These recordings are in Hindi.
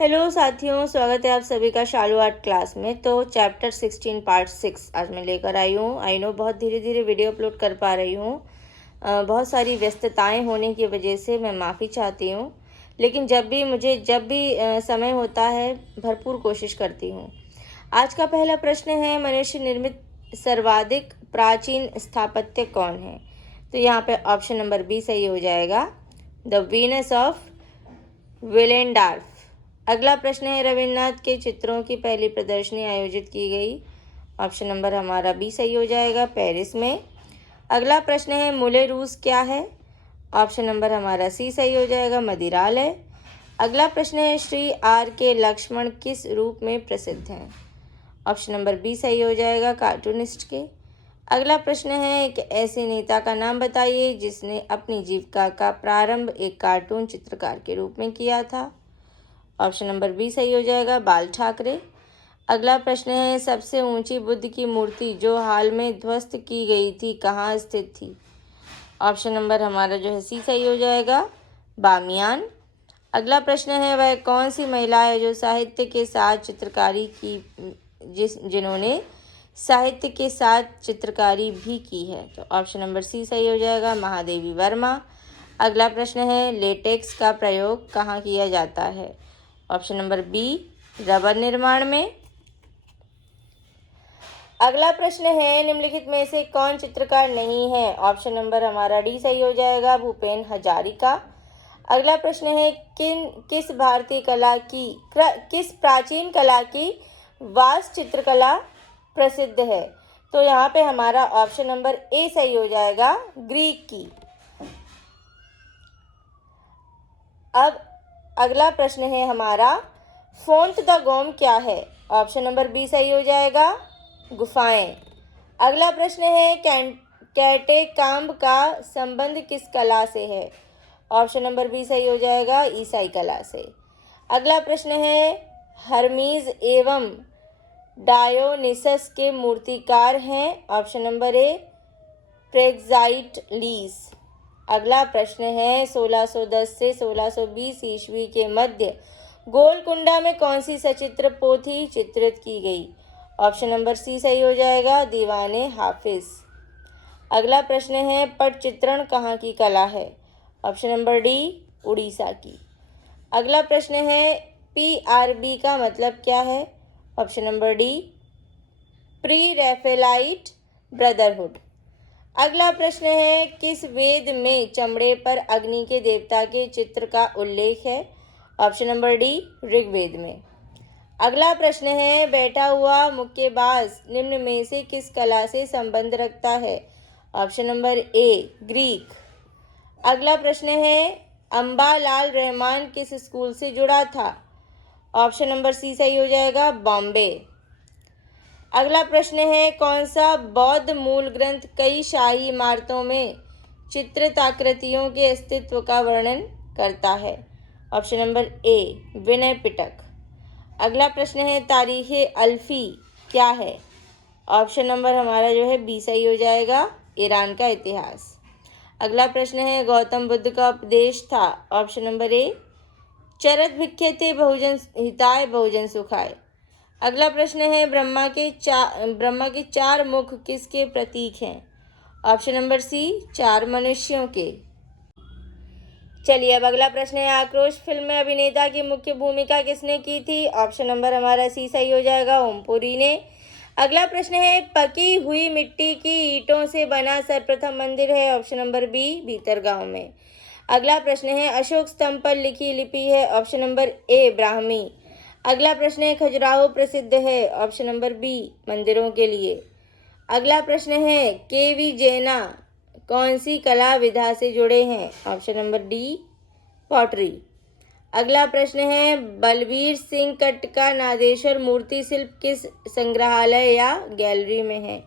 हेलो साथियों, स्वागत है आप सभी का शालू आर्ट क्लास में। तो चैप्टर 16 पार्ट 6 आज मैं लेकर आई हूँ। आई नो बहुत धीरे धीरे वीडियो अपलोड कर पा रही हूँ। बहुत सारी व्यस्तताएं होने की वजह से मैं माफ़ी चाहती हूँ, लेकिन जब भी समय होता है भरपूर कोशिश करती हूँ। आज का पहला प्रश्न है, मनुष्य निर्मित सर्वाधिक प्राचीन स्थापत्य कौन है? तो यहाँ पे ऑप्शन नंबर बी सही हो जाएगा, द वीनस ऑफ विलेंडार्फ। अगला प्रश्न है, रविन्द्रनाथ के चित्रों की पहली प्रदर्शनी आयोजित की गई। ऑप्शन नंबर हमारा बी सही हो जाएगा, पेरिस में। अगला प्रश्न है, मूले रूस क्या है? ऑप्शन नंबर हमारा सी सही हो जाएगा, मदिरालय। अगला प्रश्न है, श्री आर के लक्ष्मण किस रूप में प्रसिद्ध हैं? ऑप्शन नंबर बी सही हो जाएगा, कार्टूनिस्ट के। अगला प्रश्न है, एक ऐसे नेता का नाम बताइए जिसने अपनी जीविका का प्रारंभ एक कार्टून चित्रकार के रूप में किया था। ऑप्शन नंबर बी सही हो जाएगा, बाल ठाकरे। अगला प्रश्न है, सबसे ऊंची बुद्ध की मूर्ति जो हाल में ध्वस्त की गई थी कहाँ स्थित थी? ऑप्शन नंबर हमारा जो है सी सही हो जाएगा, बामियान। अगला प्रश्न है, वह कौन सी महिला है जो साहित्य के साथ चित्रकारी की जिन्होंने साहित्य के साथ चित्रकारी भी की है? तो ऑप्शन नंबर सी सही हो जाएगा, महादेवी वर्मा। अगला प्रश्न है, लेटेक्स का प्रयोग कहाँ किया जाता है? ऑप्शन नंबर बी, रबर निर्माण में। अगला प्रश्न है, निम्नलिखित में से कौन चित्रकार नहीं है? ऑप्शन नंबर हमारा डी सही हो जाएगा, भूपेन हजारिका। अगला प्रश्न है, किस प्राचीन कला की वास्तु चित्रकला प्रसिद्ध है? तो यहाँ पे हमारा ऑप्शन नंबर ए सही हो जाएगा, ग्रीक की। अब अगला प्रश्न है हमारा, फोंत द गोम क्या है? ऑप्शन नंबर बी सही हो जाएगा, गुफाएं। अगला प्रश्न है, कैटेकम्ब का संबंध किस कला से है? ऑप्शन नंबर बी सही हो जाएगा, ईसाई कला से। अगला प्रश्न है, हर्मीज एवं डायोनिसस के मूर्तिकार हैं? Option number A, Praxiteles. अगला प्रश्न है, 1610 से 1620 ईस्वी के मध्य गोलकुंडा में कौन सी सचित्र पोथी चित्रित की गई? ऑप्शन नंबर सी सही हो जाएगा, दीवाने हाफिज। अगला प्रश्न है, पटचित्रण कहाँ की कला है? ऑप्शन नंबर डी, उड़ीसा की। अगला प्रश्न है, PRB का मतलब क्या है? Option number D, pre Raphaelite brotherhood. अगला प्रश्न है, किस वेद में चमड़े पर अग्नि के देवता के चित्र का उल्लेख है? ऑप्शन नंबर डी, ऋग्वेद में। अगला प्रश्न है, बैठा हुआ मुक्केबाज निम्न में से किस कला से संबंध रखता है? ऑप्शन नंबर ए, ग्रीक। अगला प्रश्न है, अम्बालाल रहमान किस स्कूल से जुड़ा था? ऑप्शन नंबर सी सही हो जाएगा, बॉम्बे। अगला प्रश्न है, कौन सा बौद्ध मूल ग्रंथ कई शाही इमारतों में चित्रित आकृतियों के अस्तित्व का वर्णन करता है? ऑप्शन नंबर ए, विनय पिटक। अगला प्रश्न है, तारीख़ अल्फी क्या है? ऑप्शन नंबर हमारा जो है बी सही हो जाएगा, ईरान का इतिहास। अगला प्रश्न है, गौतम बुद्ध का उपदेश था? ऑप्शन नंबर ए, चरत भिक्षेते बहुजन हिताय बहुजन सुखाय। अगला प्रश्न है, ब्रह्मा के चार मुख किसके प्रतीक हैं? ऑप्शन नंबर सी, चार मनुष्यों के। चलिए अब अगला प्रश्न है, आक्रोश फिल्म में अभिनेता की मुख्य भूमिका किसने की थी? ऑप्शन नंबर हमारा सी सही हो जाएगा, ओम पुरी ने। अगला प्रश्न है, पकी हुई मिट्टी की ईंटों से बना सर्वप्रथम मंदिर है? ऑप्शन नंबर बी, भीतरगांव में। अगला प्रश्न है, अशोक स्तंभ पर लिखी लिपि है? ऑप्शन नंबर ए, ब्राह्मी। अगला प्रश्न है, खजुराहो प्रसिद्ध है? ऑप्शन नंबर बी, मंदिरों के लिए। अगला प्रश्न है, KV जैना कौन सी कला विधा से जुड़े हैं? Option number D, pottery. अगला प्रश्न है, बलबीर सिंह कट का नादेश्वर मूर्ति शिल्प किस संग्रहालय या गैलरी में है?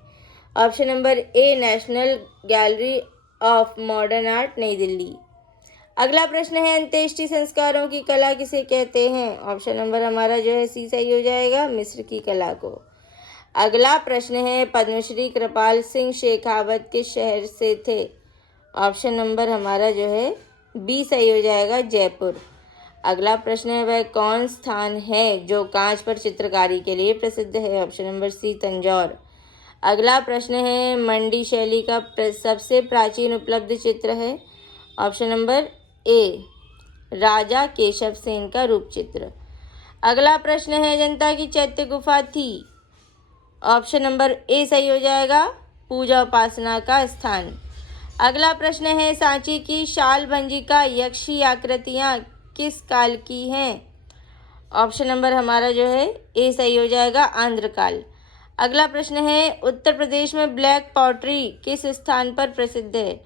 Option number A, national gallery of modern art, नई दिल्ली। अगला प्रश्न है, अंत्येष्टि संस्कारों की कला किसे कहते हैं? ऑप्शन नंबर हमारा जो है सी सही हो जाएगा, मिस्र की कला को। अगला प्रश्न है, पद्मश्री कृपाल सिंह शेखावत किस शहर से थे? ऑप्शन नंबर हमारा जो है बी सही हो जाएगा, जयपुर। अगला प्रश्न है, वह कौन स्थान है जो कांच पर चित्रकारी के लिए प्रसिद्ध है? Option number c, Tanjore. अगला प्रश्न है, मंडी शैली का सबसे प्राचीन उपलब्ध चित्र है? ऑप्शन नंबर ए, राजा केशव सेन का रूप चित्र। अगला प्रश्न है, जनता की चैत्य गुफा थी? ऑप्शन नंबर ए सही हो जाएगा, पूजा उपासना का स्थान। अगला प्रश्न है, सांची की शाल भंजिका यक्षी आकृतियाँ किस काल की हैं? ऑप्शन नंबर हमारा जो है ए सही हो जाएगा, आंध्र काल। अगला प्रश्न है, उत्तर प्रदेश में ब्लैक पॉटरी किस स्थान पर प्रसिद्ध है?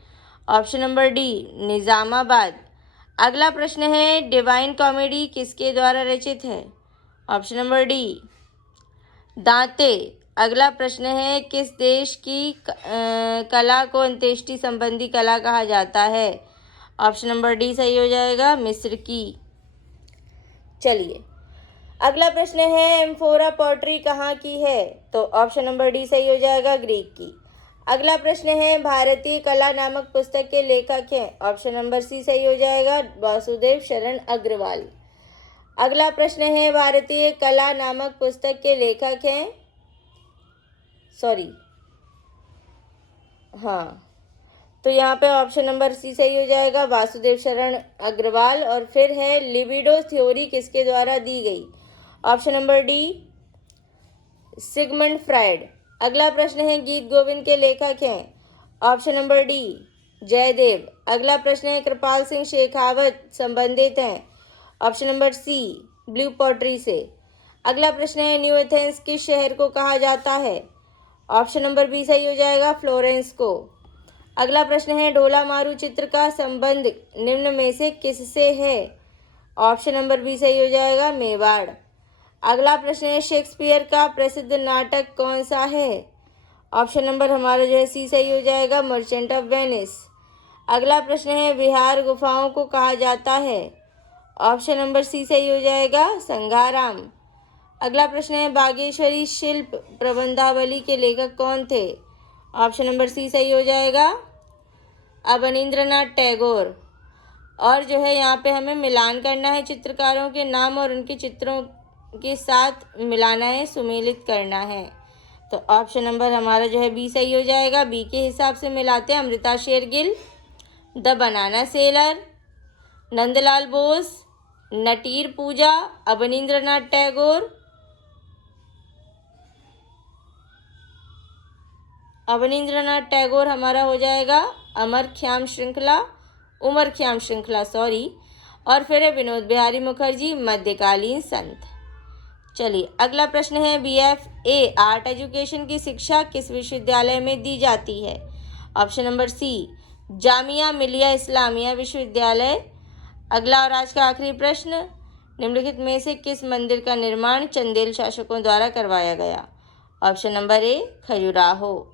Option number D, Nizamabad. अगला प्रश्न है, डिवाइन कॉमेडी किसके द्वारा रचित है? ऑप्शन नंबर डी, दांते। अगला प्रश्न है, किस देश की कला को अंत्येष्टि संबंधी कला कहा जाता है? ऑप्शन नंबर डी सही हो जाएगा, मिस्र की। चलिए अगला प्रश्न है, एम्फोरा पॉटरी कहाँ की है? तो ऑप्शन नंबर डी सही हो जाएगा, ग्रीक की। अगला प्रश्न है, भारतीय कला नामक पुस्तक के लेखक हैं? ऑप्शन नंबर सी सही हो जाएगा, वासुदेव शरण अग्रवाल। अगला प्रश्न है, भारतीय कला नामक पुस्तक के लेखक हैं, तो यहाँ पे ऑप्शन नंबर सी सही हो जाएगा, वासुदेव शरण अग्रवाल। और फिर है, लिबिडो थ्योरी किसके द्वारा दी गई? Option number d, Sigmund Freud. अगला प्रश्न है, गीत गोविंद के लेखक हैं? Option number d, Jayadeva. अगला प्रश्न है, कृपाल सिंह शेखावत संबंधित हैं? Option number c, blue pottery से। अगला प्रश्न है, न्यू एथेंस किस शहर को कहा जाता है? ऑप्शन नंबर बी सही हो जाएगा, फ्लोरेंस को। अगला प्रश्न है, ढोला मारू चित्र का संबंध निम्न में से किससे है? ऑप्शन नंबर बी सही हो जाएगा, मेवाड़। अगला प्रश्न है, शेक्सपियर का प्रसिद्ध नाटक कौन सा है? ऑप्शन नंबर हमारा जो है सी सही हो जाएगा, मर्चेंट ऑफ वेनिस। अगला प्रश्न है, विहार गुफाओं को कहा जाता है? ऑप्शन नंबर सी सही हो जाएगा, संघाराम। अगला प्रश्न है, बागेश्वरी शिल्प प्रबंधावली के लेखक कौन थे? ऑप्शन नंबर सी सही हो जाएगा, अवनींद्रनाथ टैगोर। और जो है यहाँ पे हमें मिलान करना है, चित्रकारों के नाम और उनके चित्रों के साथ मिलाना है, सुमेलित करना है। तो ऑप्शन नंबर हमारा जो है बी सही हो जाएगा। बी के हिसाब से मिलाते हैं, Amrita Shergil, the banana seller, Nandlal Bose, Natir Puja, Abanindranath Tagore, हमारा हो जाएगा उमर ख़याम श्रृंखला और फिर है विनोद बिहारी मुखर्जी, मध्यकालीन संत। चलिए अगला प्रश्न है, BFA आर्ट एजुकेशन की शिक्षा किस विश्वविद्यालय में दी जाती है? ऑप्शन नंबर सी, जामिया मिलिया इस्लामिया विश्वविद्यालय। अगला और आज का आखिरी प्रश्न, निम्नलिखित में से किस मंदिर का निर्माण चंदेल शासकों द्वारा करवाया गया? ऑप्शन नंबर ए, खजुराहो।